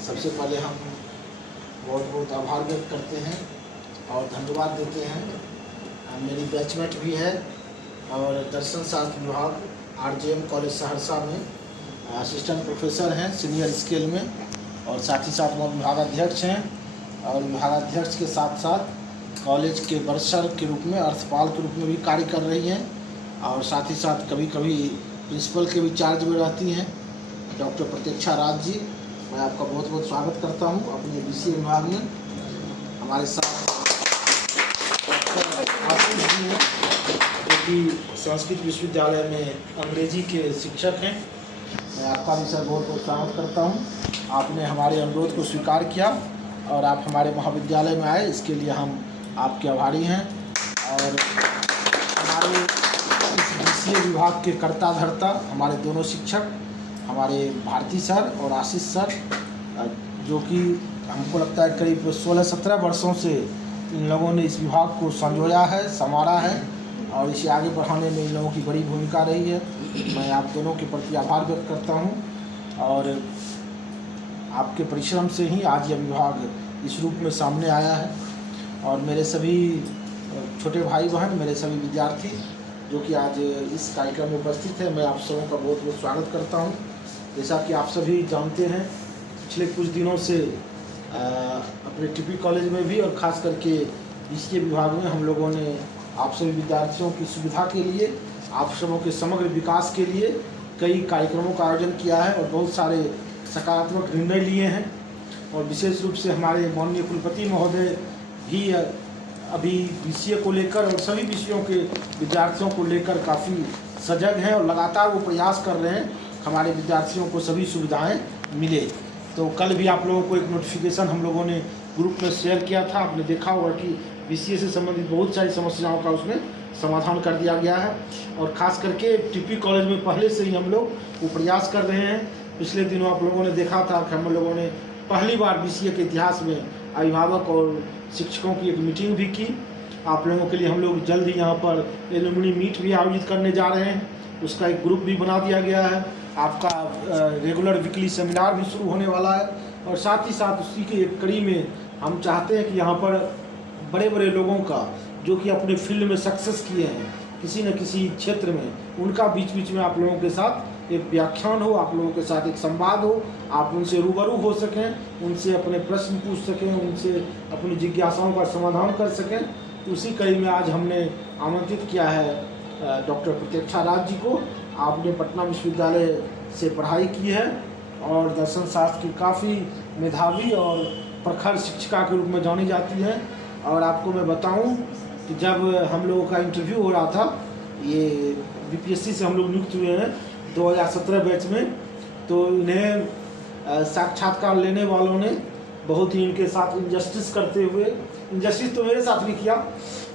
सबसे पहले हम बहुत बहुत आभार व्यक्त करते हैं और धन्यवाद देते हैं। मेरी बैचमेट भी है और दर्शन शास्त्र विभाग RJM कॉलेज सहरसा में असिस्टेंट प्रोफेसर हैं सीनियर स्केल में, और साथ ही साथ वो विभागाध्यक्ष हैं, और विभागाध्यक्ष के साथ साथ कॉलेज के बरसर के रूप में, अर्थपाल के रूप में भी कार्य कर रही हैं, और साथ ही साथ कभी कभी प्रिंसिपल के भी चार्ज में रहती हैं। डॉक्टर प्रतीक्षा राज जी, मैं आपका बहुत बहुत स्वागत करता हूं अपने BCA विभाग में। हमारे साथ आशीष जी हैं जो कि संस्कृत विश्वविद्यालय में अंग्रेजी के शिक्षक हैं। मैं आपका भी सर बहुत बहुत स्वागत करता हूं। आपने हमारे अनुरोध को स्वीकार किया और आप हमारे महाविद्यालय में आए, इसके लिए हम आपके आभारी हैं। और हमारे इस BCA विभाग के कर्ता धर्ता हमारे दोनों शिक्षक, हमारे भारती सर और आशीष सर, जो कि हमको लगता है करीब 16-17 वर्षों से इन लोगों ने इस विभाग को संजोया है, संवारा है, और इसे आगे बढ़ाने में इन लोगों की बड़ी भूमिका रही है। मैं आप दोनों के प्रति आभार व्यक्त करता हूं, और आपके परिश्रम से ही आज यह विभाग इस रूप में सामने आया है। और मेरे सभी छोटे भाई बहन, मेरे सभी विद्यार्थी जो कि आज इस कार्यक्रम में उपस्थित हैं, मैं आप सबों का बहुत बहुत स्वागत करता हूं। जैसा कि आप सभी जानते हैं, पिछले कुछ दिनों से अपने TP कॉलेज में भी और ख़ास करके BCA विभाग में हम लोगों ने आप सभी विद्यार्थियों की सुविधा के लिए, आप सबों के समग्र विकास के लिए कई कार्यक्रमों का आयोजन किया है और बहुत सारे सकारात्मक निर्णय लिए हैं। और विशेष रूप से हमारे माननीय कुलपति महोदय भी अभी BCA को लेकर और सभी विषयों के विद्यार्थियों को लेकर काफ़ी सजग हैं और लगातार वो प्रयास कर रहे हैं हमारे विद्यार्थियों को सभी सुविधाएं मिले। तो कल भी आप लोगों को एक नोटिफिकेशन हम लोगों ने ग्रुप में शेयर किया था, आपने देखा होगा कि BCA से संबंधित बहुत सारी समस्याओं का उसमें समाधान कर दिया गया है। और ख़ास करके TP कॉलेज में पहले से ही हम लोग वो प्रयास कर रहे हैं। पिछले दिनों आप लोगों ने देखा था कि हम लोगों ने पहली बार BCA के इतिहास में अभिभावक और शिक्षकों की एक मीटिंग भी की। आप लोगों के लिए हम लोग जल्द ही यहाँ पर एलुमनी मीट भी आयोजित करने जा रहे हैं, उसका एक ग्रुप भी बना दिया गया है। आपका रेगुलर वीकली सेमिनार भी शुरू होने वाला है, और साथ ही साथ उसी की एक कड़ी में हम चाहते हैं कि यहाँ पर बड़े बड़े लोगों का जो कि अपने फील्ड में सक्सेस किए हैं किसी न किसी क्षेत्र में, उनका बीच बीच में आप लोगों के साथ एक व्याख्यान हो, आप लोगों के साथ एक संवाद हो, आप उनसे रूबरू हो सकें, उनसे अपने प्रश्न पूछ सकें, उनसे अपनी जिज्ञासाओं का समाधान कर सकें। तो उसी कड़ी में आज हमने आमंत्रित किया है डॉक्टर प्रतीक्षा राज जी को। आपने पटना विश्वविद्यालय से पढ़ाई की है और दर्शन शास्त्र की काफ़ी मेधावी और प्रखर शिक्षिका के रूप में जानी जाती है। और आपको मैं बताऊं कि जब हम लोगों का इंटरव्यू हो रहा था, ये BPSC से हम लोग नियुक्त हुए हैं 2017 बैच में, तो इन्हें साक्षात्कार लेने वालों ने बहुत ही इनके साथ इनजस्टिस करते हुए, इनजस्टिस तो मेरे साथ भी किया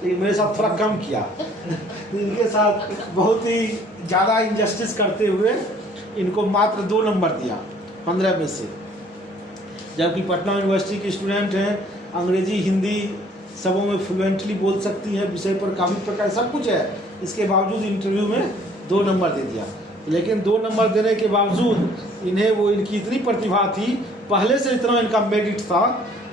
लेकिन मेरे साथ थोड़ा कम किया इनके साथ बहुत ही ज़्यादा इनजस्टिस करते हुए इनको मात्र 2 नंबर दिया 15 में से। जबकि पटना यूनिवर्सिटी के स्टूडेंट हैं, अंग्रेजी हिंदी सबों में फ्लुएंटली बोल सकती हैं, विषय पर काफ़ी प्रकार सब कुछ है, इसके बावजूद इंटरव्यू में 2 नंबर दे दिया। लेकिन 2 नंबर देने के बावजूद इन्हें वो इनकी इतनी प्रतिभा थी, पहले से इतना इनका मेरिट था,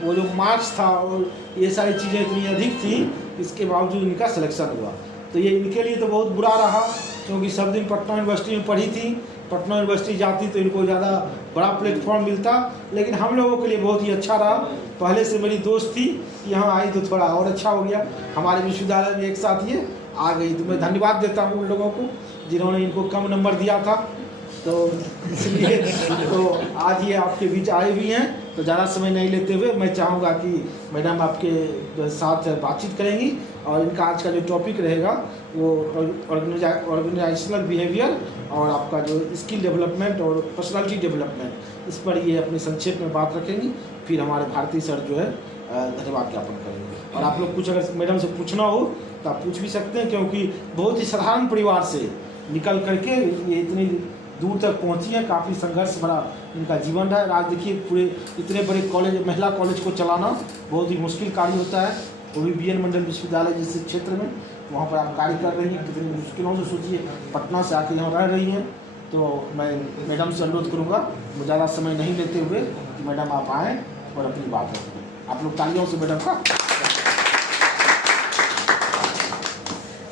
वो जो मार्क्स था और ये सारी चीज़ें इतनी अधिक थी, इसके बावजूद इनका सिलेक्शन हुआ। तो ये इनके लिए तो बहुत बुरा रहा, क्योंकि सब दिन पटना यूनिवर्सिटी में पढ़ी थी, पटना यूनिवर्सिटी जाती तो इनको ज़्यादा बड़ा प्लेटफॉर्म मिलता। लेकिन हम लोगों के लिए बहुत ही अच्छा रहा, पहले से मेरी दोस्त थी, यहाँ आई तो थोड़ा और अच्छा हो गया, हमारे विश्वविद्यालय में एक साथ ये आ गई। तो मैं धन्यवाद देता हूँ उन लोगों को जिन्होंने इनको कम नंबर दिया था। तो इसलिए तो आज ये आपके बीच आए भी हैं। तो ज़्यादा समय नहीं लेते हुए मैं चाहूँगा कि मैडम आपके साथ बातचीत करेंगी, और इनका आज का जो टॉपिक रहेगा वो ऑर्गेनाइजेशनल बिहेवियर और आपका जो स्किल डेवलपमेंट और पर्सनालिटी डेवलपमेंट, इस पर ये अपने संक्षेप में बात रखेंगी। फिर हमारे भारती सर जो है धन्यवाद ज्ञापन करेंगे। और आप लोग कुछ अगर मैडम से पूछना हो तो आप पूछ भी सकते हैं, क्योंकि बहुत ही साधारण परिवार से निकल करके ये इतनी दूर तक पहुंची है, काफ़ी संघर्ष भरा इनका जीवन रहा है। आज देखिए पूरे इतने बड़े कॉलेज, महिला कॉलेज को चलाना बहुत ही मुश्किल कार्य होता है, वो भी BN मंडल विश्वविद्यालय जैसे क्षेत्र में, वहाँ पर आप कार्य कर रही हैं, कितनी मुश्किलों से सोचिए पटना से आके यहाँ रह रही हैं। तो मैं मैडम से अनुरोध करूँगा ज़्यादा समय नहीं लेते हुए कि मैडम आप आएँ और अपनी बात रखें। आप लोग तालियों से मैडम का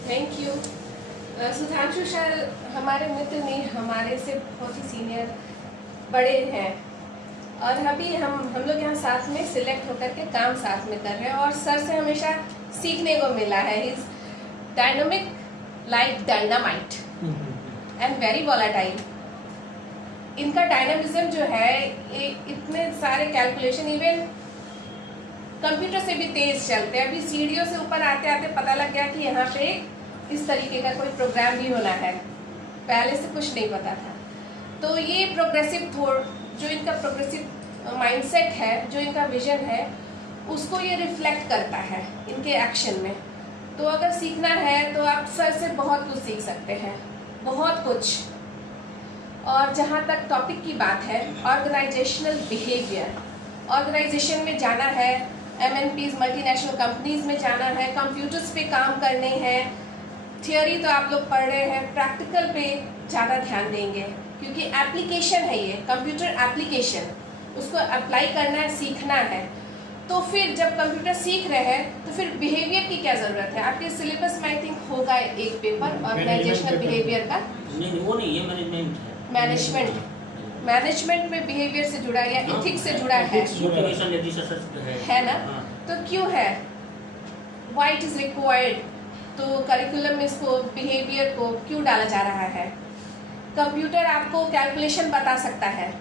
थैंक यू। सुधांशु सर हमारे मित्र नहीं, हमारे से बहुत ही सीनियर बड़े हैं और अभी हम लोग यहाँ साथ में सिलेक्ट होकर के काम साथ में कर रहे हैं और सर से हमेशा सीखने को मिला है। Is dynamic like dynamite and very volatile. इनका डायनामिज्म जो है, ये इतने सारे कैलकुलेशन इवन कंप्यूटर से भी तेज चलते हैं। अभी सीढ़ियों से ऊपर आते आते पता लग गया कि यहाँ पे इस तरीके का कोई प्रोग्राम भी होना है, पहले से कुछ नहीं पता था। तो ये प्रोग्रेसिव थॉट, जो इनका प्रोग्रेसिव माइंडसेट है, जो इनका विजन है, उसको ये रिफ्लेक्ट करता है इनके एक्शन में। तो अगर सीखना है तो आप सर से बहुत कुछ सीख सकते हैं, बहुत कुछ। और जहाँ तक टॉपिक की बात है, ऑर्गेनाइजेशनल बिहेवियर, ऑर्गेनाइजेशन में जाना है, MNPs मल्टीनेशनल कंपनीज में जाना है, कंप्यूटर्स पे काम करने हैं। थियोरी तो आप लोग पढ़ रहे हैं, प्रैक्टिकल पे ज़्यादा ध्यान देंगे क्योंकि एप्लीकेशन है ये, कंप्यूटर एप्लीकेशन, उसको अप्लाई करना है, सीखना है। तो फिर जब कंप्यूटर सीख रहे हैं तो फिर बिहेवियर की क्या ज़रूरत है? आपके सिलेबस में आई थिंक होगा एक पेपर ऑर्गेनाइजेशनल बिहेवियर का। नहीं, वो नहीं है, मैनेजमेंट है। मैनेजमेंट में बिहेवियर से जुड़ा या एथिक्स से जुड़ा है ना? हाँ। तो क्यों है, व्हाई इट इज रिक्वायर्ड? तो करिकुलम में इसको बिहेवियर को क्यों डाला जा रहा है? कंप्यूटर आपको कैलकुलेशन बता सकता है,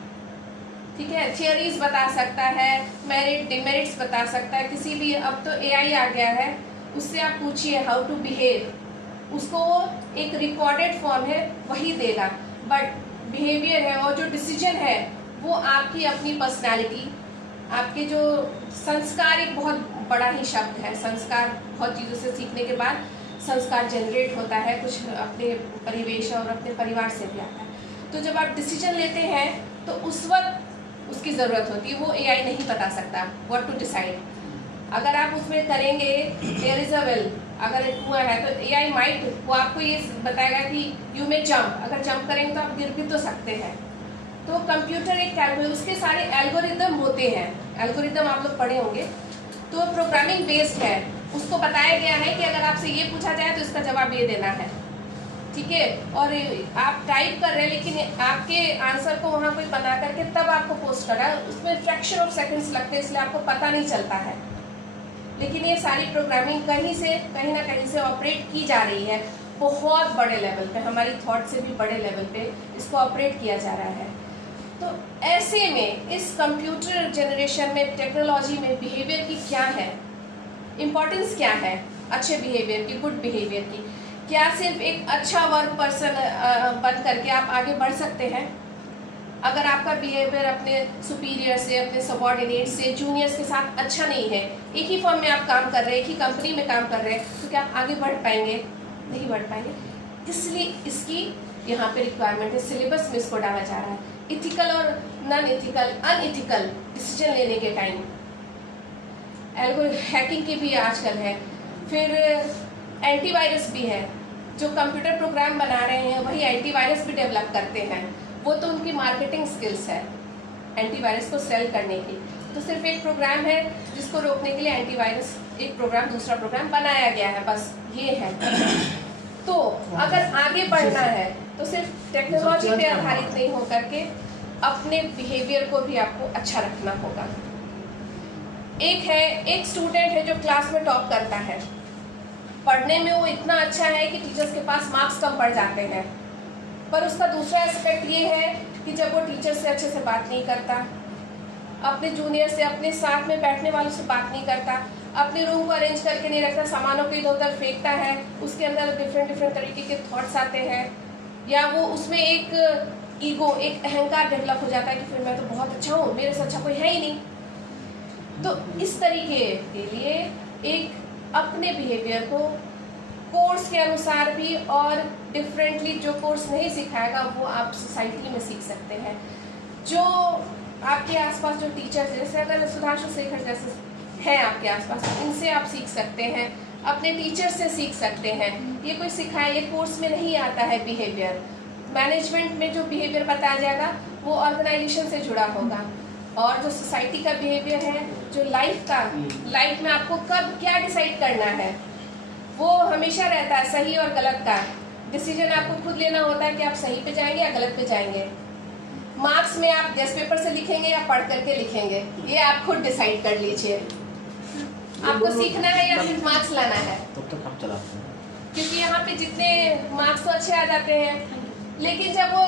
ठीक है, थियरीज बता सकता है, मेरिट डिमेरिट्स बता सकता है। किसी भी, अब तो AI आ गया है, उससे आप पूछिए हाउ टू बिहेव, उसको वो एक रिकॉर्डेड फॉर्म है वही देगा। बट बिहेवियर है और जो डिसीजन है वो आपकी अपनी पर्सनालिटी, आपके जो संस्कार, एक बहुत बड़ा ही शब्द है संस्कार। बहुत चीज़ों से सीखने के बाद संस्कार जनरेट होता है, कुछ अपने परिवेश और अपने परिवार से भी आता है। तो जब आप डिसीजन लेते हैं तो उस वक्त उसकी ज़रूरत होती है, वो AI नहीं बता सकता व्हाट टू डिसाइड। अगर आप उसमें करेंगे देयर इज अ विल, अगर एक कुआं है तो AI माइट, वो आपको ये बताएगा कि यू मे जंप, अगर जंप करेंगे तो आप गिर भी तो सकते हैं। तो कंप्यूटर एक कैलकुलेटर, उसके सारे एल्गोरिदम होते हैं, एल्गोरिदम आप लोग पढ़े होंगे। तो प्रोग्रामिंग बेस्ड है, उसको बताया गया है कि अगर आपसे ये पूछा जाए तो इसका जवाब ये देना है, ठीक है। और आप टाइप कर रहे हैं लेकिन आपके आंसर को वहाँ कोई बना करके तब आपको पोस्ट कर रहा है, उसमें फ्रैक्शन ऑफ सेकंड्स लगते हैं, इसलिए आपको पता नहीं चलता है। लेकिन ये सारी प्रोग्रामिंग कहीं ना कहीं से ऑपरेट की जा रही है, बहुत बड़े लेवल पे, हमारी थॉट से भी बड़े लेवल पे इसको ऑपरेट किया जा रहा है। तो ऐसे में इस कंप्यूटर जनरेशन में, टेक्नोलॉजी में बिहेवियर की क्या है इम्पोर्टेंस, क्या है अच्छे बिहेवियर की, गुड बिहेवियर की? क्या सिर्फ एक अच्छा वर्क पर्सन बन करके आप आगे बढ़ सकते हैं? अगर आपका बिहेवियर अपने सुपीरियर से, अपने सबॉर्डिनेट से, जूनियर्स के साथ अच्छा नहीं है, एक ही फर्म में आप काम कर रहे हैं, एक ही कंपनी में काम कर रहे हैं, तो क्या आप आगे बढ़ पाएंगे? नहीं बढ़ पाएंगे। इसलिए इसकी यहाँ पे रिक्वायरमेंट है, सिलेबस में इसको डाला जा रहा है। इथिकल और नॉन इथिकल, अनइथिकल डिसीजन लेने के टाइम, हैकिंग की भी आजकल है। फिर एंटीवायरस भी है, जो कंप्यूटर प्रोग्राम बना रहे हैं वही एंटीवायरस भी डेवलप करते हैं। वो तो उनकी मार्केटिंग स्किल्स है एंटीवायरस को सेल करने की। तो सिर्फ एक प्रोग्राम है जिसको रोकने के लिए एंटीवायरस, एक प्रोग्राम दूसरा प्रोग्राम बनाया गया है, बस ये है। तो अगर आगे बढ़ना है तो सिर्फ टेक्नोलॉजी पे आधारित नहीं होकर के अपने बिहेवियर को भी आपको अच्छा रखना होगा। एक स्टूडेंट है जो क्लास में टॉप करता है, पढ़ने में वो इतना अच्छा है कि टीचर्स के पास मार्क्स कम पड़ जाते हैं, पर उसका दूसरा एस्पेक्ट ये है कि जब वो टीचर से अच्छे से बात नहीं करता, अपने जूनियर से, अपने साथ में बैठने वालों से बात नहीं करता, अपने रूम को अरेंज करके नहीं रखता, सामानों को इधर उधर फेंकता है, उसके अंदर डिफरेंट तरीके के थॉट्स आते हैं, या वो उसमें एक ईगो, एक अहंकार डेवलप हो जाता है कि फिर मैं तो बहुत अच्छा हूँ, मेरे से अच्छा कोई है ही नहीं। तो इस तरीके के लिए एक अपने बिहेवियर को कोर्स के अनुसार भी और डिफरेंटली, जो कोर्स नहीं सिखाएगा वो आप सोसाइटी में सीख सकते हैं। जो आपके आसपास जो टीचर्स, जैसे अगर सुधांशु शेखर जैसे हैं आपके आसपास, इनसे आप सीख सकते हैं, अपने टीचर से सीख सकते हैं। ये कोई सिखाए, ये कोर्स में नहीं आता है बिहेवियर, मैनेजमेंट में जो बिहेवियर बताया जाएगा वो ऑर्गेनाइजेशन से जुड़ा होगा, और जो सोसाइटी का बिहेवियर है, जो लाइफ में आपको कब क्या डिसाइड करना है, वो हमेशा रहता है सही और गलत का डिसीजन आपको खुद लेना होता है कि आप सही पे जाएंगे या गलत पे जाएंगे। मार्क्स में आप गेस्ट पेपर से लिखेंगे या पढ़ करके लिखेंगे, ये आप खुद डिसाइड कर लीजिए। आपको सीखना है या सिर्फ मार्क्स लाना है। तब तक हम चलाते हैं, क्योंकि यहाँ पे जितने मार्क्स तो अच्छे आ जाते हैं, लेकिन जब वो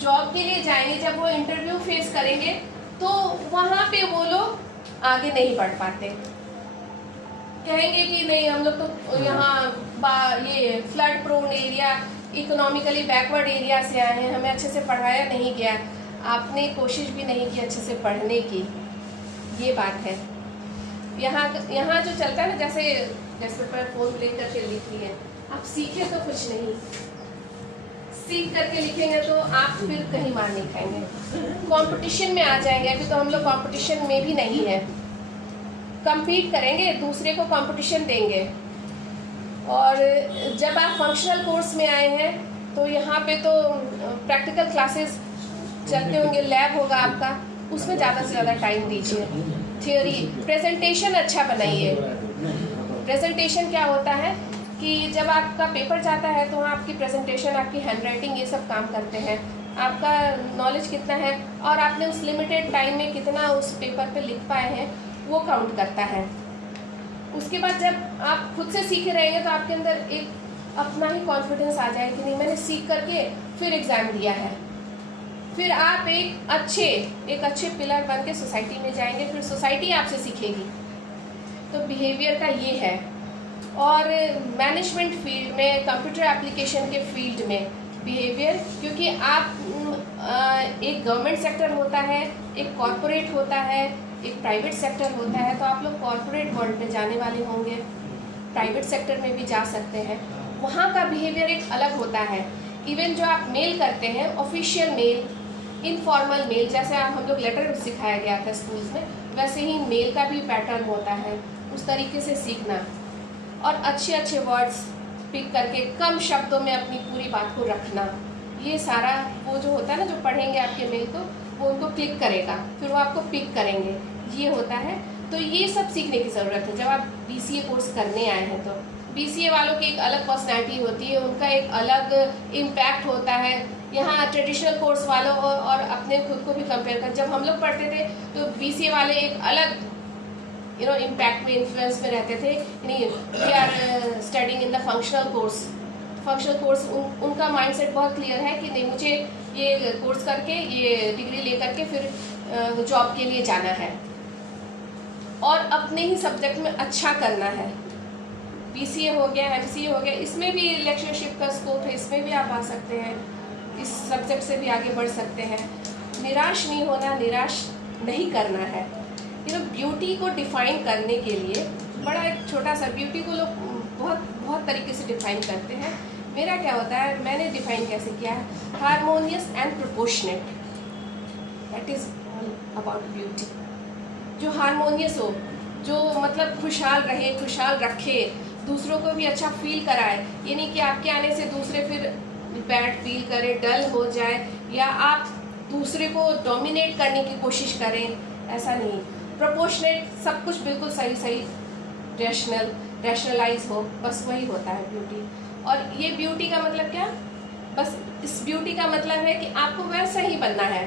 जॉब के लिए जाएंगे, जब वो इंटरव्यू फेस करेंगे, तो वहाँ पे वो लोग आगे नहीं बढ़ पाते। कहेंगे कि नहीं, हम लोग तो यहाँ ये flood prone area, economically backward area से आए हैं, हमें अच्छे से पढ़ाया नहीं गया, आपने कोशिश भी नहीं की अच्छे से पढ़ने की, ये बात है। यहाँ जो चलता है ना, जैसे पर फोन ले करके लिख लिए, आप सीखे तो कुछ नहीं, सीख करके लिखेंगे तो आप फिर कहीं मार नहीं खाएंगे, कंपटीशन में आ जाएंगे। अभी तो हम लोग कंपटीशन में भी नहीं है, compete करेंगे, दूसरे को कंपटीशन देंगे। और जब आप फंक्शनल कोर्स में आए हैं तो यहाँ पे तो प्रैक्टिकल क्लासेस चलते होंगे, लैब होगा आपका, उसमें ज़्यादा से ज़्यादा टाइम दीजिए। थियोरी, प्रेजेंटेशन अच्छा बनाइए। प्रेजेंटेशन क्या होता है कि जब आपका पेपर जाता है तो आपकी प्रेजेंटेशन, आपकी हैंडराइटिंग, ये सब काम करते हैं। आपका नॉलेज कितना है और आपने उस लिमिटेड टाइम में कितना उस पेपर पे लिख पाए हैं, वो काउंट करता है। उसके बाद जब आप खुद से सीखे रहेंगे तो आपके अंदर एक अपना ही कॉन्फिडेंस आ जाएगा कि नहीं, मैंने सीख करके फिर एग्ज़ाम दिया है। फिर आप एक अच्छे पिलर बन के सोसाइटी में जाएंगे, फिर सोसाइटी आपसे सीखेगी। तो बिहेवियर का ये है। और मैनेजमेंट फील्ड में, कंप्यूटर एप्लीकेशन के फील्ड में बिहेवियर, क्योंकि आप एक गवर्नमेंट सेक्टर होता है, एक कॉरपोरेट होता है, एक प्राइवेट सेक्टर होता है, तो आप लोग कॉरपोरेट वर्ल्ड में जाने वाले होंगे, प्राइवेट सेक्टर में भी जा सकते हैं। वहाँ का बिहेवियर एक अलग होता है। इवन जो आप मेल करते हैं, ऑफिशियल मेल, इनफॉर्मल मेल, जैसे आप हम लोग लेटर सिखाया गया था स्कूल्स में, वैसे ही मेल का भी पैटर्न होता है। उस तरीके से सीखना और अच्छे वर्ड्स पिक करके कम शब्दों में अपनी पूरी बात को रखना, ये सारा वो जो होता है ना, जो पढ़ेंगे आपके मेल को, वो उनको क्लिक करेगा, फिर वो आपको पिक करेंगे, ये होता है। तो ये सब सीखने की ज़रूरत है। जब आप BCA कोर्स करने आए हैं तो BCA वालों की एक अलग पर्सनैलिटी होती है, उनका एक अलग इम्पैक्ट होता है। यहाँ ट्रेडिशनल कोर्स वालों और अपने खुद को भी कंपेयर कर, जब हम लोग पढ़ते थे तो BCA वाले एक अलग इम्पैक्ट में, इन्फ्लुएंस में रहते थे। नहीं, we are studying in the functional course, उनका माइंडसेट बहुत क्लियर है कि नहीं, मुझे ये कोर्स करके, ये डिग्री ले करके फिर जॉब के लिए जाना है और अपने ही सब्जेक्ट में अच्छा करना है। BCA हो गया, MCA हो गया, इसमें भी लेक्चरशिप का स्कोप है, इसमें भी आप आ सकते हैं, इस सब्जेक्ट से भी आगे बढ़ सकते हैं। निराश नहीं होना, निराश नहीं करना है। ब्यूटी को डिफाइन करने के लिए बड़ा एक छोटा सा, ब्यूटी को लोग बहुत तरीके से डिफाइन करते हैं। मेरा क्या होता है, मैंने डिफाइन कैसे किया है, harmonious and proportionate, that is all about beauty. जो हारमोनियस हो, जो मतलब खुशहाल रहे, खुशहाल रखे, दूसरों को भी अच्छा फील कराए। ये नहीं कि आपके आने से दूसरे फिर बैड फील करें, डल हो जाए, या आप दूसरे को डोमिनेट करने की कोशिश करें, ऐसा नहीं। प्रोपोर्शनेट, सब कुछ बिल्कुल सही, रैशनलाइज हो, बस वही होता है ब्यूटी। और ये ब्यूटी का मतलब क्या, बस इस ब्यूटी का मतलब है कि आपको वैसा ही बनना है,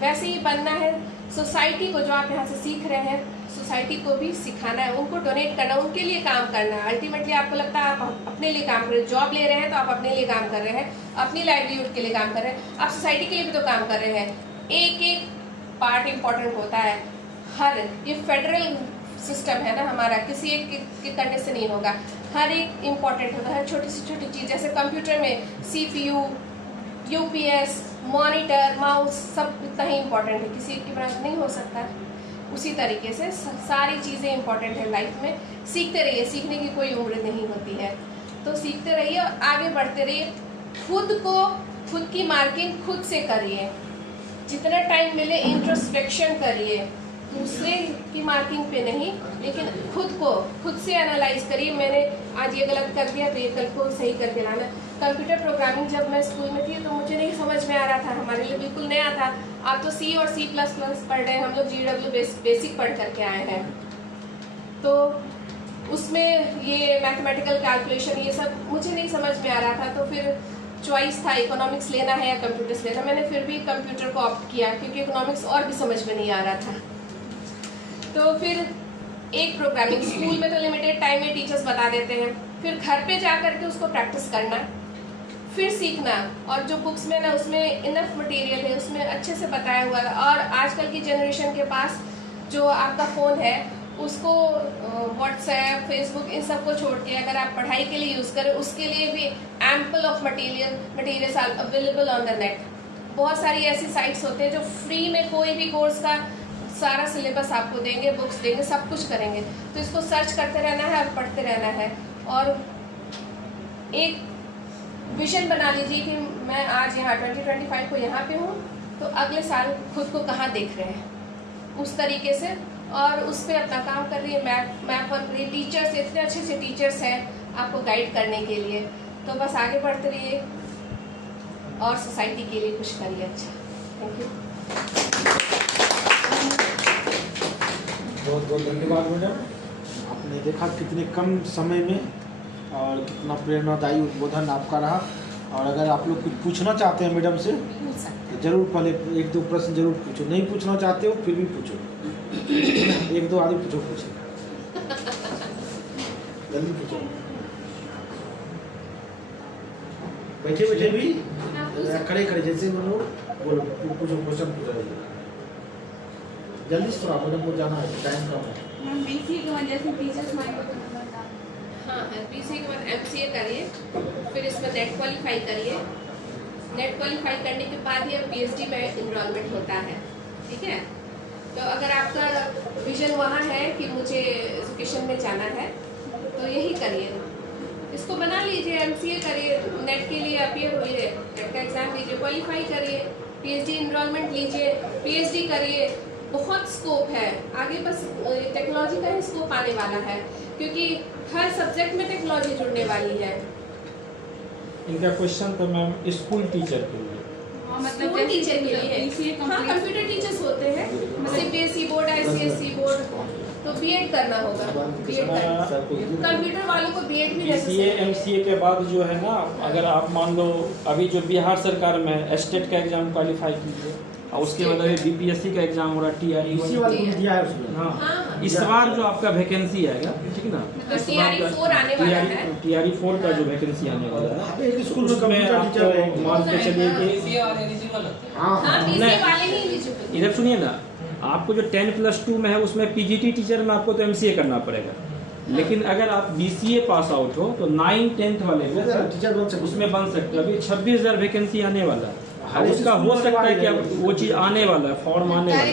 वैसे ही बनना है। सोसाइटी को, जो आप यहाँ से सीख रहे हैं, सोसाइटी को भी सिखाना है, उनको डोनेट करना, उनके लिए काम करना है। अल्टीमेटली आपको लगता है आप अपने लिए काम कर रहे हैं, जॉब ले रहे हैं तो आप अपने लिए काम कर रहे हैं, अपनी लाइवलीहुड के लिए काम कर रहे हैं, आप सोसाइटी के लिए भी तो काम कर रहे हैं। एक पार्ट इम्पॉर्टेंट होता है। ये फेडरल सिस्टम है ना हमारा, किसी एक के करने से नहीं होगा, हर एक इम्पॉर्टेंट होता है। हर छोटी सी छोटी चीज़, जैसे कंप्यूटर में CPU, UPS, मॉनिटर, माउस, सब इतना ही इम्पॉर्टेंट है, किसी एक के बिना नहीं हो सकता। उसी तरीके से सारी चीज़ें इम्पॉर्टेंट है लाइफ में। सीखते रहिए, सीखने की कोई उम्र नहीं होती है, तो सीखते रहिए और आगे बढ़ते रहिए। खुद की मार्किंग खुद से करिए, जितना टाइम मिले इंट्रोस्पेक्शन करिए, दूसरे की मार्किंग पे नहीं, लेकिन खुद से एनालाइज करिए। मैंने आज ये गलत कर दिया तो ये कल को सही करके लाना। कंप्यूटर प्रोग्रामिंग जब मैं स्कूल में थी तो मुझे नहीं समझ में आ रहा था, हमारे लिए बिल्कुल नया था। आप तो C और C++ पढ़ रहे हैं, हम लोग GW बेसिक पढ़ करके आए हैं। तो उसमें ये मैथमेटिकल कैलकुलेशन ये सब मुझे नहीं समझ में आ रहा था। तो फिर चॉइस था इकोनॉमिक्स लेना है या कंप्यूटर्स लेना। मैंने फिर भी कंप्यूटर को ऑप्ट किया क्योंकि इकोनॉमिक्स और भी समझ में नहीं आ रहा था। तो फिर एक प्रोग्रामिंग स्कूल में तो लिमिटेड टाइम में टीचर्स बता देते हैं, फिर घर पे जा करके उसको प्रैक्टिस करना, फिर सीखना। और जो बुक्स में ना उसमें इनफ मटेरियल है, उसमें अच्छे से बताया हुआ है। और आजकल की जनरेशन के पास जो आपका फ़ोन है उसको व्हाट्सएप फेसबुक इन सब को छोड़ के अगर आप पढ़ाई के लिए यूज़ करें, उसके लिए भी ample of materials are available on the net. बहुत सारी ऐसी साइट्स होते हैं जो फ्री में कोई भी कोर्स का सारा सिलेबस आपको देंगे, बुक्स देंगे, सब कुछ करेंगे। तो इसको सर्च करते रहना है और पढ़ते रहना है। और एक विजन बना लीजिए कि मैं आज यहाँ 2025 को यहाँ पे हूँ, तो अगले साल खुद को कहाँ देख रहे हैं, उस तरीके से। और उस पर अपना काम कर रही है, मैप वर्क रही है। टीचर्स इतने अच्छे अच्छे टीचर्स हैं आपको गाइड करने के लिए। तो बस आगे बढ़ते रहिए और सोसाइटी के लिए कुछ करिए अच्छा। Thank you. बहुत बहुत धन्यवाद मैडम। आपने देखा कितने कम समय में और कितना प्रेरणादायी उद्बोधन आपका रहा। और अगर आप लोग कुछ पूछना चाहते हैं मैडम से तो जरूर पहले एक दो प्रश्न जरूर पूछो। नहीं पूछना चाहते हो फिर भी पूछो, एक दो आदमी पूछो जल्दी पूछो। बैठे बैठे भी खड़े खड़े जैसे बोलो बोलो पूछो, क्वेश्चन पूछो जल्दी से। थोड़ा मैडम को जाना है, टाइम कम है। हाँ, BCA के बाद MCA करिए, फिर इसमें नेट क्वालिफाई करिए। नेट क्वालिफाई करने के बाद ही अब PhD में इनरोलमेंट होता है, ठीक है। तो अगर आपका विजन वहाँ है कि मुझे एजुकेशन में जाना है तो यही करिए, इसको बना लीजिए। MCA करिए, नेट के लिए अपीयर होइए, नेट का एग्ज़ाम लीजिए, क्वालिफाई करिए, PhD इनरोलमेंट लीजिए, PhD करिए। बहुत स्कोप है आगे, बस टेक्नोलॉजी का ही स्कोप आने वाला है क्योंकि हर सब्जेक्ट में टेक्नोलॉजी जुड़ने वाली है। इनका क्वेश्चन तो मैम स्कूल टीचर के लिए, स्कूल टीचर के लिए। हाँ, कंप्यूटर टीचर्स होते हैं, CBSE बोर्ड, ICSE बोर्ड, तो B.Ed करना होगा। B.Ed कंप्यूटर वालों को B.Ed भी BCA MCA के बाद जो है ना, अगर आप मान लो अभी जो बिहार सरकार में स्टेट का एग्जाम क्वालिफाई कीजिए और उसके बाद अभी BPSC का एग्जाम हो रहा है, TRE। हाँ, इस बार जो आपका वैकेंसी आएगा, ठीक है ना, TRE 4 का जो वैकेंसी आने वाला है, स्कूल में उसमें आपको मान के चलिए कि इधर सुनिए ना, आपको जो 10+2 में है उसमें PGT टीचर में आपको तो MCA करना पड़ेगा। लेकिन अगर आप BCA पास आउट हो तो 9-10 वाले में उसमें बन सकते हो। अभी 26,000 वैकेंसी आने वाला है, उसका हो सकता है कि वो चीज़ आने वाला है, फॉर्म आने वाला है।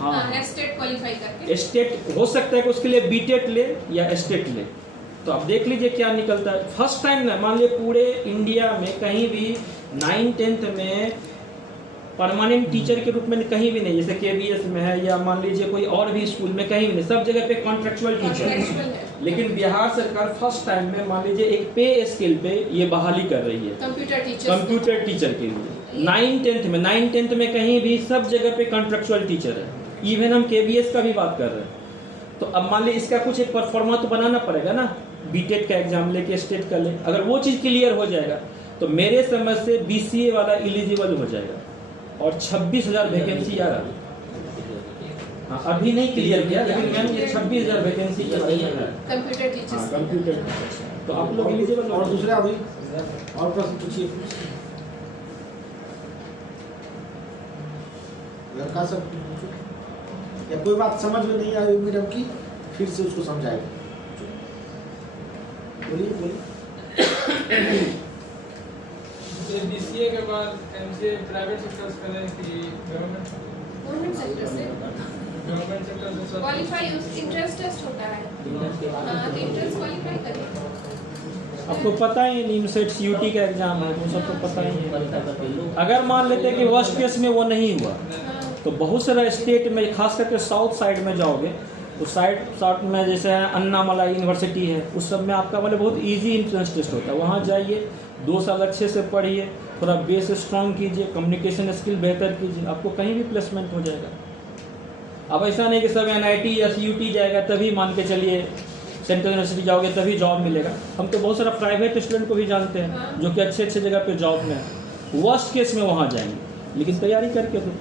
हाँ, स्टेट क्वालिफाई करके स्टेट हो सकता है कि उसके लिए BTET ले या स्टेट ले। तो अब देख लीजिए क्या निकलता है। फर्स्ट टाइम ना, मान लीजिए पूरे इंडिया में कहीं भी 9-10 में परमानेंट टीचर के रूप में कहीं भी नहीं, जैसे KBS में है या मान लीजिए कोई और भी स्कूल में कहीं भी नहीं, सब जगह पे कॉन्ट्रेक्चुअल टीचर है। लेकिन बिहार सरकार फर्स्ट टाइम में मान लीजिए एक पे स्केल पे ये बहाली कर रही है कंप्यूटर टीचर के लिए। 9-10 में कहीं भी सब जगह पे कॉन्ट्रेक्चुअल टीचर है। इवन हम KBS का भी बात कर रहे हैं। तो अब मान लीजिए इसका कुछ एक परफॉर्मा तो बनाना पड़ेगा ना, BTET का एग्जाम लेके स्टेट का ले। अगर वो चीज़ क्लियर हो जाएगा तो मेरे समझ से BCA वाला एलिजिबल हो जाएगा। और 26,000 वैकेंसी आ रहा है। हाँ, अभी नहीं क्लियर किया लेकिन मैंने ये 26,000 वैकेंसी कंप्यूटर टीचर्स। कंप्यूटर तो आप लोग एलिजिबल। और दूसरे अभी और प्रश्न पूछिए। लड़का सब या कोई बात समझ में नहीं आई मैडम की, फिर से उसको समझाएगा। बोलिए बोलिए। BCA के बाद MCA प्राइवेट सेक्टर्स करें कि गवर्नमेंट सेक्टर से? गवर्नमेंट सेक्टर से क्वालिफाई इंट्रेंस टेस्ट होता है। हाँ, तो इंट्रेंस क्वालिफाई करिए। आपको पता ही नहीं, सेट CUT का एग्जाम है, वो सब तो पता ही है। अगर मान लेते हैं कि वर्स्ट केस में वो नहीं हुआ तो बहुत सारा स्टेट में, खास करके साउथ साइड में जाओगे उस साइड में जैसे अन्नामलाई यूनिवर्सिटी है, उस सब में आपका मतलब बहुत इजी इंट्रेंस टेस्ट होता है। वहाँ जाइए, 2 साल अच्छे से पढ़िए, थोड़ा बेस स्ट्रॉन्ग कीजिए, कम्युनिकेशन स्किल बेहतर कीजिए, आपको कहीं भी प्लेसमेंट हो जाएगा। अब ऐसा नहीं कि सब NIT या CUT जाएगा तभी मान के चलिए, सेंट्रल यूनिवर्सिटी जाओगे तभी जॉब मिलेगा। हम तो बहुत सारा प्राइवेट स्टूडेंट को भी जानते हैं जो कि अच्छे अच्छे जगह पे जॉब में है। वर्स्ट केस में वहाँ जाएंगे, लेकिन तैयारी करके दो।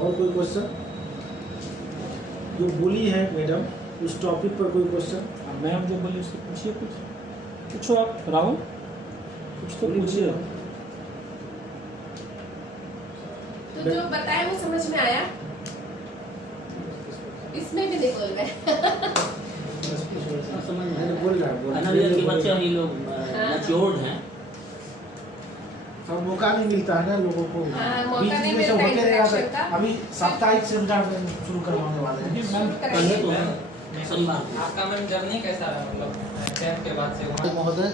और कोई क्वेश्चन जो बोली है मैडम, उस टॉपिक पर कोई क्वेश्चन? मैम जो बोली उसको पूछिए, कुछ पूछो आप राहुल, कुछ तो पूछिए। तो जो बताया वो समझ में आया? इसमें भी नहीं बोल रहे। बोल रहा है फाइनल ईयर के बच्चे ही लोग मैच्योर्ड हैं। सब मौका नहीं मिलता है ना लोगों को, हाँ, मौका बीच नहीं में सब मिलता होते रहेगा। interaction का। अभी साप्ताहिक सेमिनार शुरू करवाने वाले हैं। पहले तो शनिवार को। आपका मन जर्नी कैसा रहा, मतलब 10th के बाद से वहाँ? महोदय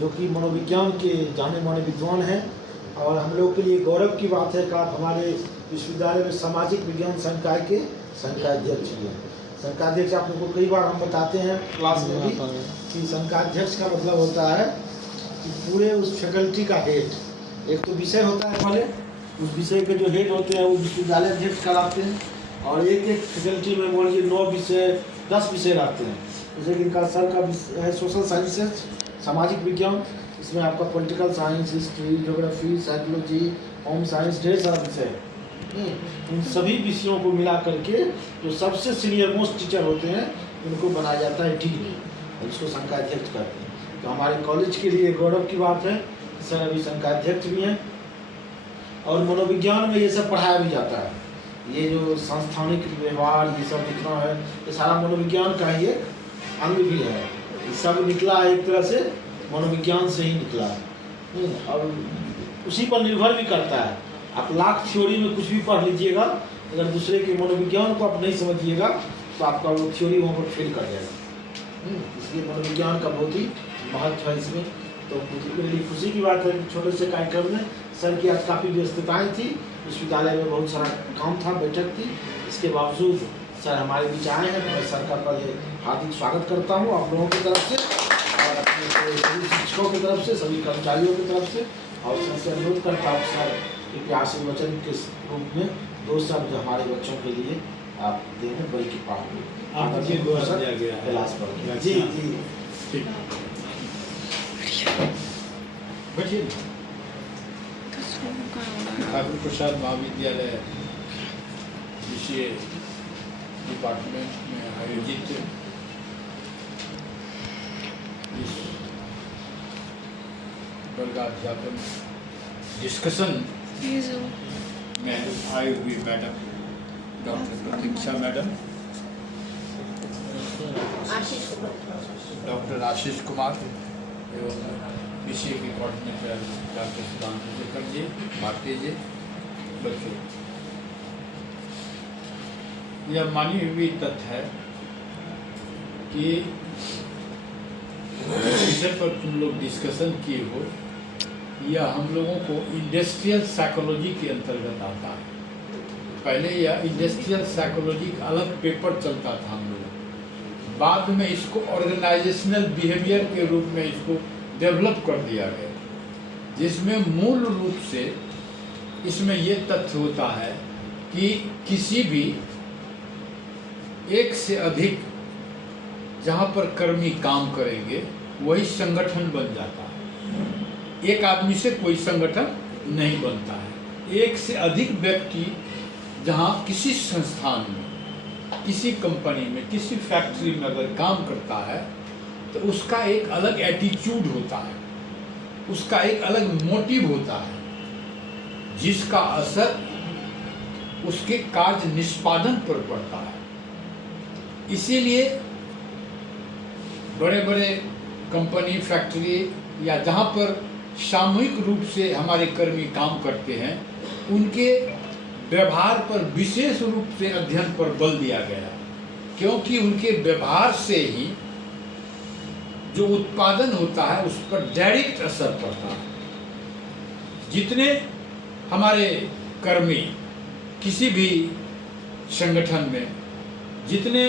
जो कि मनोविज्ञान के जाने माने विद्वान हैं, और हम लोग के लिए गौरव की बात है कि आप हमारे विश्वविद्यालय में सामाजिक विज्ञान संकाय के संकायाध्यक्ष हैं। संकायाध्यक्ष आप लोगों को कई बार हम बताते हैं क्लास में भी कि संकायाध्यक्ष का मतलब होता है कि पूरे उस फैकल्टी का हेड, एक तो विषय होता है पहले, उस विषय के जो हेड होते हैं वो विश्वविद्यालय अध्यक्ष कहलाते हैं, और एक एक फैकल्टी में मान लीजिए 9 विषय 10 विषय रहते हैं। जैसे कि इनका सर का है सोशल साइंसेज, सामाजिक विज्ञान, इसमें आपका political science, history, geography, psychology, home science, ढेर सारा विषय है। उन सभी विषयों को मिला करके जो सबसे सीनियर मोस्ट टीचर होते हैं उनको बनाया जाता है डीन, और इसको संकायाध्यक्ष कहते हैं। तो हमारे कॉलेज के लिए गौरव की बात है, सर अभी संकायाध्यक्ष भी हैं, और मनोविज्ञान में ये सब पढ़ाया भी जाता है। ये जो सांस्थानिक व्यवहार ये सब जितना है, ये सारा मनोविज्ञान का ही एक अंग भी है। ये सब निकला है एक तरह से मनोविज्ञान से ही निकला है, और उसी पर निर्भर भी करता है। आप लाख थ्योरी में कुछ भी पढ़ लीजिएगा, अगर दूसरे के मनोविज्ञान को आप नहीं समझिएगा तो आपका वो थ्योरी वहाँ पर फेल कर जाएगा। इसलिए मनोविज्ञान का बहुत ही महत्व है इसमें। तो मेरे लिए खुशी की बात है कि छोटे से कार्यक्रम में सर की आज काफ़ी व्यस्तताएँ थी, विश्वविद्यालय में बहुत सारा काम था, बैठक थी, इसके बावजूद सर हमारे बीच आए हैं। तो मैं सर का पहले हार्दिक स्वागत करता हूँ आप लोगों की तरफ से, और अपने सभी शिक्षकों की तरफ से, सभी कर्मचारियों की तरफ से, और सर से अनुरोध करता हूँ सर कि प्यास वचन के रूप में 2 शब्द हमारे बच्चों के लिए आप देने बड़ी कृपा होगी। क्लास पर जी जी ठीक बैठिए। ठाकुर प्रसाद महाविद्यालय विषय डिपार्टमेंट में आयोजित इस वर्गाध्यापन डिस्कशन में आई हुई मैडम डॉक्टर प्रतीक्षा मैडम, डॉक्टर आशीष कुमार एवं विषय के कोऑर्डिनेटर डॉक्टर सुधांशु शेखर जी, भारतीय जी, बच्चों, यह मानी हुई तथ्य है कि विषय पर तुम लोग डिस्कशन किए हो, यह हम लोगों को इंडस्ट्रियल साइकोलॉजी के अंतर्गत आता है। पहले यह इंडस्ट्रियल साइकोलॉजी का अलग पेपर चलता था हम लोग, बाद में इसको ऑर्गेनाइजेशनल बिहेवियर के रूप में इसको डेवलप कर दिया गया, जिसमें मूल रूप से इसमें यह तथ्य होता है कि किसी भी एक से अधिक जहाँ पर कर्मी काम करेंगे वही संगठन बन जाता है। एक आदमी से कोई संगठन नहीं बनता है। एक से अधिक व्यक्ति जहाँ किसी संस्थान में, किसी कंपनी में, किसी फैक्ट्री में अगर काम करता है तो उसका एक अलग एटीट्यूड होता है, उसका एक अलग मोटिव होता है, जिसका असर उसके कार्य निष्पादन पर पड़ता है। इसीलिए बड़े बड़े कंपनी, फैक्ट्री या जहाँ पर सामूहिक रूप से हमारे कर्मी काम करते हैं, उनके व्यवहार पर विशेष रूप से अध्ययन पर बल दिया गया, क्योंकि उनके व्यवहार से ही जो उत्पादन होता है उस पर डायरेक्ट असर पड़ता है। जितने हमारे कर्मी किसी भी संगठन में जितने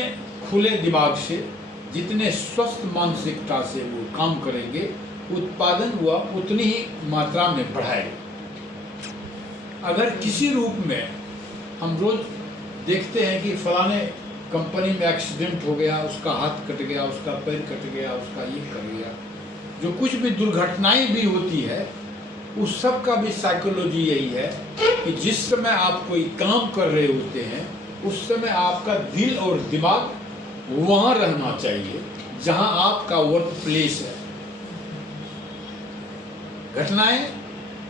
खुले दिमाग से, जितने स्वस्थ मानसिकता से वो काम करेंगे, उत्पादन वह उतनी ही मात्रा में बढ़ाएगा। अगर किसी रूप में हम रोज देखते हैं कि फलाने कंपनी में एक्सीडेंट हो गया, उसका हाथ कट गया, उसका पैर कट गया, उसका ये कर गया, जो कुछ भी दुर्घटनाएं भी होती है, उस सब का भी साइकोलॉजी यही है कि जिस समय आप कोई काम कर रहे होते हैं, उस समय आपका दिल और दिमाग वहाँ रहना चाहिए जहाँ आपका वर्क प्लेस है। घटनाएं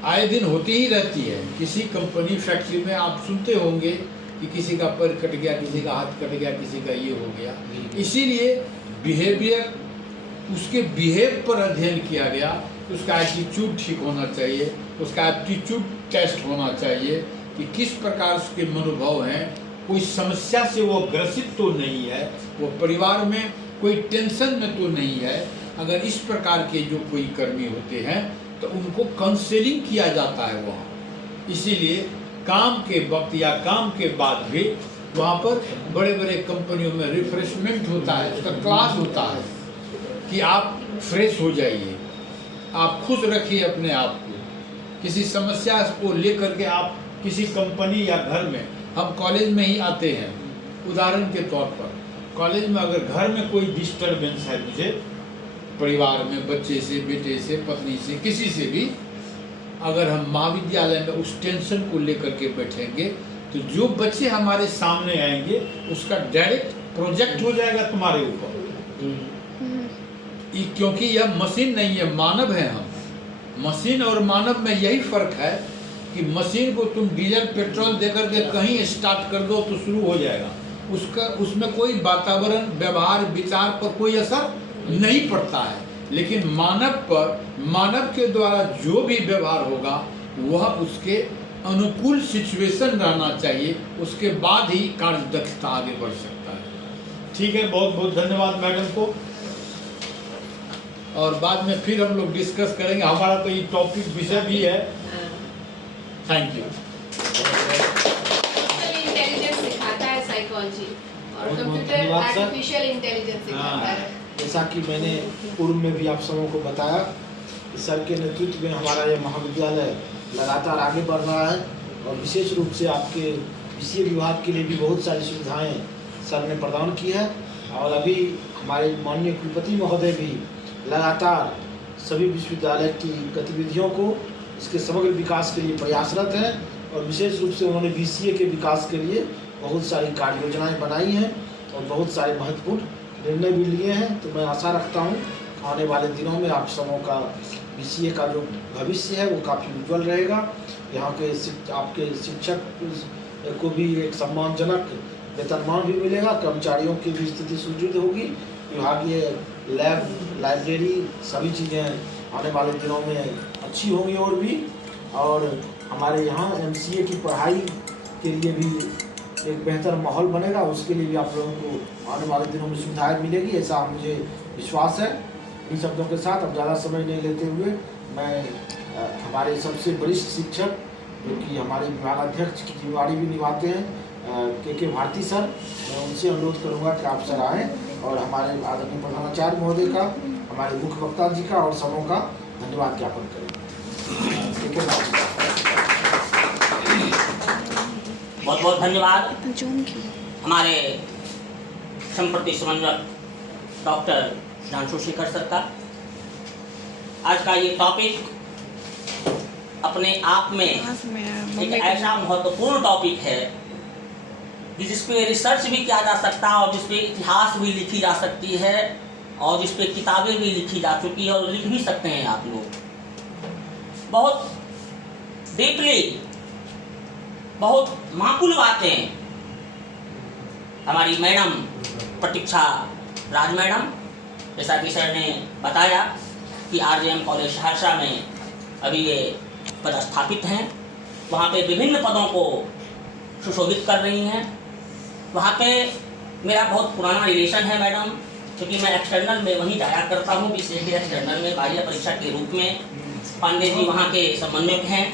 आए दिन होती ही रहती है। किसी कंपनी फैक्ट्री में आप सुनते होंगे कि किसी का पैर कट गया, किसी का हाथ कट गया, किसी का ये हो गया। इसीलिए बिहेवियर, उसके बिहेव पर अध्ययन किया गया। उसका एटीट्यूड ठीक होना चाहिए, उसका एप्टीट्यूड टेस्ट होना चाहिए कि किस प्रकार उसके मनोभाव हैं, कोई समस्या से वो ग्रसित तो नहीं है, वो परिवार में कोई टेंशन में तो नहीं है। अगर इस प्रकार के जो कोई कर्मी होते हैं तो उनको काउंसलिंग किया जाता है वहाँ। इसीलिए काम के वक्त या काम के बाद भी वहाँ पर बड़े बड़े कंपनियों में रिफ्रेशमेंट होता है, उसका क्लास होता है कि आप फ्रेश हो जाइए, आप खुश रखिए अपने आप को। किसी समस्या को लेकर के आप किसी कंपनी या घर में, हम कॉलेज में ही आते हैं उदाहरण के तौर पर, कॉलेज में अगर घर में कोई डिस्टर्बेंस है मुझे, परिवार में बच्चे से, बेटे से, पत्नी से, किसी से भी, अगर हम महाविद्यालय में उस टेंशन को लेकर के बैठेंगे तो जो बच्चे हमारे सामने आएंगे उसका डायरेक्ट प्रोजेक्ट हो जाएगा तुम्हारे ऊपर। क्योंकि यह मशीन नहीं है, मानव है हम। मशीन और मानव में यही फर्क है कि मशीन को तुम डीजल पेट्रोल देकर के कहीं स्टार्ट कर दो तो शुरू हो जाएगा, उसमें कोई वातावरण, व्यवहार, विचार पर कोई असर नहीं पड़ता है। लेकिन मानव पर, मानव के द्वारा जो भी व्यवहार होगा वह उसके अनुकूल सिचुएशन रहना चाहिए, उसके बाद ही कार्य दक्षता आगे बढ़ सकता है। ठीक है, बहुत बहुत धन्यवाद मैडम को। और बाद में फिर हम लोग डिस्कस करेंगे, हमारा तो ये टॉपिक विषय भी है। Thank you. इंटेलिजेंस सिखाता है साइकोलॉजी, और बहुत कंप्यूटर धन्यवाद सर। आर्टिफिशियल इंटेलिजेंस सिखाता है। जैसा कि मैंने पूर्व में भी आप सबों को बताया कि सर के नेतृत्व में हमारा यह महाविद्यालय लगातार आगे बढ़ रहा है, और विशेष रूप से आपके विषय विभाग के लिए भी बहुत सारी सुविधाएं सर ने प्रदान की है। और अभी हमारे माननीय कुलपति महोदय भी लगातार सभी विश्वविद्यालय की गतिविधियों को, इसके समग्र विकास के लिए प्रयासरत हैं, और विशेष रूप से उन्होंने BCA के विकास के लिए बहुत सारी कार्य योजनाएँ बनाई हैं और बहुत सारे महत्वपूर्ण निर्णय भी लिए हैं। तो मैं आशा रखता हूँ आने वाले दिनों में आप सबों का BCA का जो भविष्य है वो काफ़ी उज्जवल रहेगा। यहाँ के आपके शिक्षक को भी एक सम्मानजनक वेतनमान भी मिलेगा, कर्मचारियों की भी स्थिति सुदृढ़ होगी, विभागीय लैब, लाइब्रेरी, सभी चीज़ें आने वाले दिनों में अच्छी होंगी और हमारे यहाँ MCA की पढ़ाई के लिए भी एक बेहतर माहौल बनेगा। उसके लिए भी आप लोगों को आने वाले दिनों में सुविधाएं मिलेगी, ऐसा मुझे विश्वास है। इन शब्दों के साथ अब ज़्यादा समय नहीं लेते हुए मैं हमारे सबसे वरिष्ठ शिक्षक, जो कि हमारे विभागाध्यक्ष की जिम्मेवारी भी निभाते हैं, के भारती सर, मैं उनसे अनुरोध करूंगा कि आप सर आएँ और हमारे आदरणीय प्रधानाचार्य महोदय का, हमारे मुख्य वक्ता जी का और सबों का धन्यवाद ज्ञापन करें। बहुत बहुत धन्यवाद हमारे संप्रति समन्वयक डॉक्टर जानशु शेखर सर का। आज का ये टॉपिक अपने आप में एक ऐसा महत्वपूर्ण टॉपिक है जिस पे रिसर्च भी किया जा सकता है और जिस पे इतिहास भी लिखी जा सकती है और जिस पे किताबें भी लिखी जा चुकी है और लिख भी सकते हैं आप लोग। बहुत डीपली, बहुत माकूल बातें हमारी मैडम प्रतीक्षा राज मैडम, जैसा कि सर ने बताया कि RJM कॉलेज सहरसा में अभी ये पदस्थापित हैं, वहाँ पे विभिन्न पदों को सुशोभित कर रही हैं। वहाँ पे मेरा बहुत पुराना रिलेशन है मैडम, क्योंकि मैं एक्सटर्नल में वहीं जाया करता हूँ, BCA के एक्सटर्नल में बाह्य परीक्षा के रूप में। पांडे जी वहाँ के समन्वयक हैं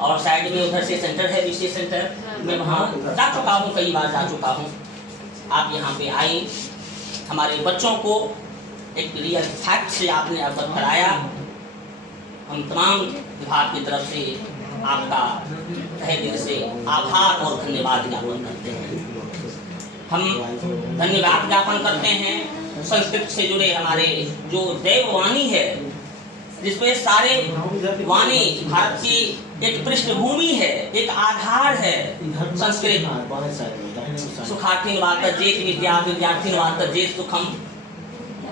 और साइड में उधर से सेंटर है, विशेष सेंटर, मैं वहाँ जा चुका हूँ, कई बार जा चुका हूँ। आप यहाँ पे आए, हमारे बच्चों को एक रियल फैक्ट से आपने अवगत कराया। हम तमाम विभाग की तरफ से आपका तहे दिल से आभार और धन्यवाद ज्ञापन करते हैं। हम धन्यवाद ज्ञापन करते हैं संस्कृत से जुड़े हमारे जो देववाणी है, जिसमें सारे वाणी भारत की एक पृष्ठभूमि है, एक आधार है। संस्कृत सुखार्थीन वात जेत विद्या, विद्यार्थीन वात जेत सुखम।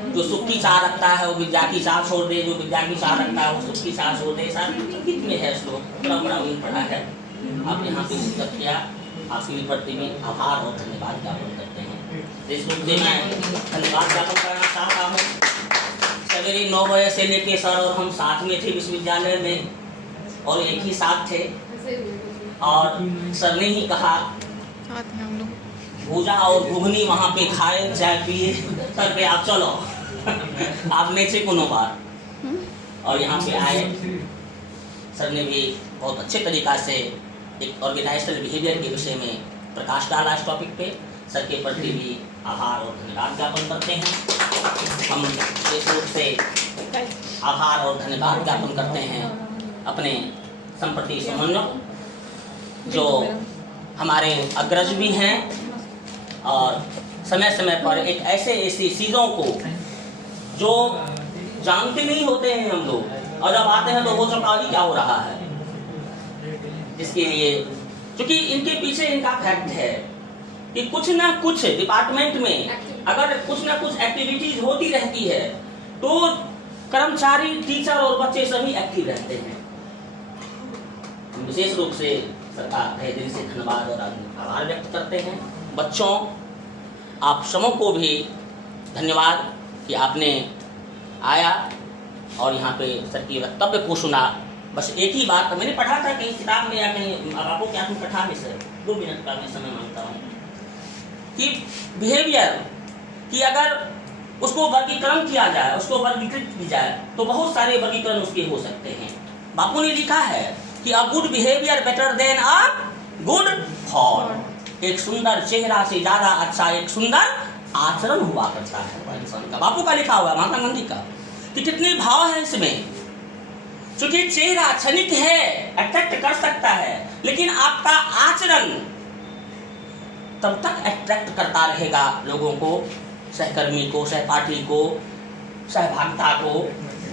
जो सुख की चाह रखता है वो विद्या की चाह छोड़ दे, जो विद्या की चाह रखता है वो सुख की चाह छोड़ दे। संस्कृत में है श्लोक, बड़ा पढ़ा है। आप यहाँ पे शिरकत किया, आपके प्रति भी आभार और धन्यवाद ज्ञापन करते हैं। इस रूप से मैं धन्यवाद ज्ञापन करना चाहता हूँ। सवेरे 9 बजे से लेके सर और हम साथ में थे विश्वविद्यालय में, और एक ही साथ थे, और सर ने ही कहा भूजा और घुगनी वहाँ पे खाए, चाय पिए, करके आप चलो। आप नहीं थे कोनो बार, और यहाँ पे आए। सर ने भी बहुत अच्छे तरीका से एक ऑर्गेनाइजेशनल बिहेवियर के विषय में प्रकाश डाला इस टॉपिक पे। सर के प्रति भी आभार और धन्यवाद ज्ञापन करते हैं। हम इस रूप से आभार और धन्यवाद ज्ञापन करते हैं अपने संप्रति समन्वय जो हमारे अग्रज भी हैं, और समय समय पर एक ऐसी चीज़ों को जो जानते नहीं होते हैं हम लोग, और जब आते हैं तो वो चौंकावी क्या हो रहा है, इसके लिए क्योंकि इनके पीछे इनका फैक्ट है कि कुछ ना कुछ डिपार्टमेंट में अगर कुछ ना कुछ एक्टिविटीज होती रहती है तो कर्मचारी, टीचर और बच्चे सभी एक्टिव रहते हैं। विशेष रूप से सरकार तहे दिल से धन्यवाद और आभार व्यक्त करते हैं। बच्चों, आप सबों को भी धन्यवाद कि आपने आया और यहाँ पे सर की वक्तव्य को सुना। बस एक ही बात मैंने पढ़ा था कहीं किताब में या कहीं, आपको क्या पढ़ा नहीं सर, 2 मिनट का मैं समय मांगता हूँ, कि बिहेवियर कि अगर उसको वर्गीकरण किया जाए, उसको वर्गीकृत की जाए तो बहुत सारे वर्गीकरण उसके हो सकते हैं। बापू ने लिखा है कि a good behaviour better than a good form. एक सुंदर चेहरा से ज्यादा अच्छा एक सुंदर आचरण हुआ करता है इंसान का। बापू का लिखा हुआ है, महात्मा गांधी का। कि कितने भाव है इसमें, क्योंकि चेहरा क्षणिक है, अट्रैक्ट कर सकता है, लेकिन आपका आचरण तब तक अट्रैक्ट करता रहेगा लोगों को, सहकर्मी को, सहपाठी को, सहभागिता को।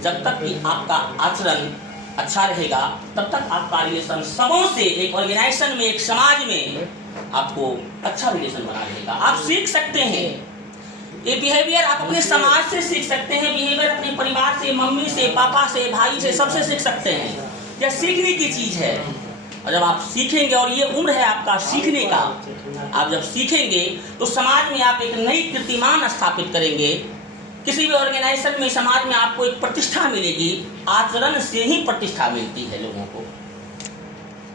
जब तक कि आपका आचरण अच्छा रहेगा तब तक आपका रिलेशन सबों से, एक ऑर्गेनाइजेशन में, एक समाज में आपको अच्छा रिलेशन बना रहेगा। आप सीख सकते हैं ये बिहेवियर, आप अपने समाज से सीख सकते हैं बिहेवियर, अपने परिवार से, मम्मी से, पापा से, भाई से, सबसे सीख सकते हैं। यह सीखने की चीज़ है, और जब आप सीखेंगे, और ये उम्र है आपका सीखने का, आप जब सीखेंगे तो समाज में आप एक नई कीर्तिमान स्थापित करेंगे। किसी भी ऑर्गेनाइजेशन में, समाज में आपको एक प्रतिष्ठा मिलेगी। आचरण से ही प्रतिष्ठा मिलती है लोगों को,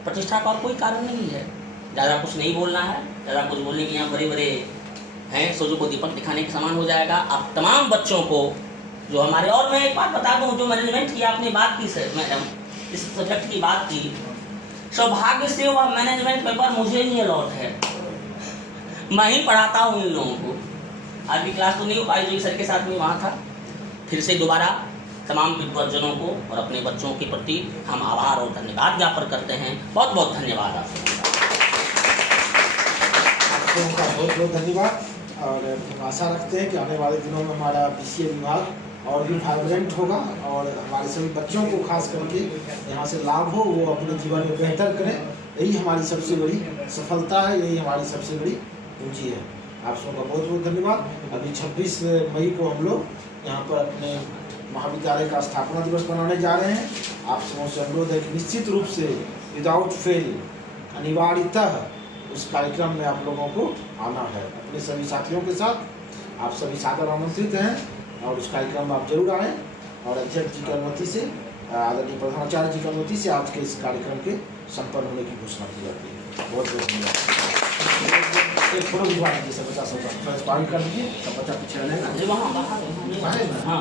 प्रतिष्ठा का कोई कारण नहीं है। ज़्यादा कुछ नहीं बोलना है, ज़्यादा कुछ बोलने की यहाँ बड़े बड़े हैं, सोजो को दीपक दिखाने के समान हो जाएगा। आप तमाम बच्चों को जो हमारे, और मैं एक बात बता दूं, जो मैनेजमेंट की आपने बात की सर, मैडम इस सब्जेक्ट की बात की, सौभाग्य से वह मैनेजमेंट पेपर मुझे ही अलॉट है, मैं ही पढ़ाता हूँ इन लोगों को। आज की क्लास तो नहीं हो पाई, जो सर के साथ में वहाँ था। फिर से दोबारा तमाम विद्वजनों को और अपने बच्चों के प्रति हम आभार और धन्यवाद ज्ञापन करते हैं। बहुत बहुत धन्यवाद आपको, बहुत बहुत धन्यवाद। और हम आशा रखते हैं कि आने वाले दिनों में हमारा BCA विभाग और भी वाइब्रेंट होगा, और हमारे सभी बच्चों को खास करके यहाँ से लाभ हो, वो अपने जीवन में बेहतर करें। यही हमारी सबसे बड़ी सफलता है, यही हमारी सबसे बड़ी पूंजी है। आप सबका बहुत बहुत धन्यवाद। अभी 26 मई को हम लोग यहाँ पर अपने महाविद्यालय का स्थापना दिवस मनाने जा रहे हैं। आप सबों से अनुरोध है कि निश्चित रूप से विदाउट फेल, अनिवार्यतः उस कार्यक्रम में आप लोगों को आना है अपने सभी साथियों के साथ। आप सभी सादर आमंत्रित हैं, और उस कार्यक्रम में आप जरूर आएँ। और अध्यक्ष जी की अनुमति से, आदरणीय प्रधानाचार्य जी की अनुमति से आज के इस कार्यक्रम के संपन्न होने की घोषणा की जाती है। बहुत बहुत धन्यवाद। एक फोटो भिजवा दीजिए सब बच्चा, सब पालन कर दीजिए, सब बच्चा पीछे रहेगा। हाँ,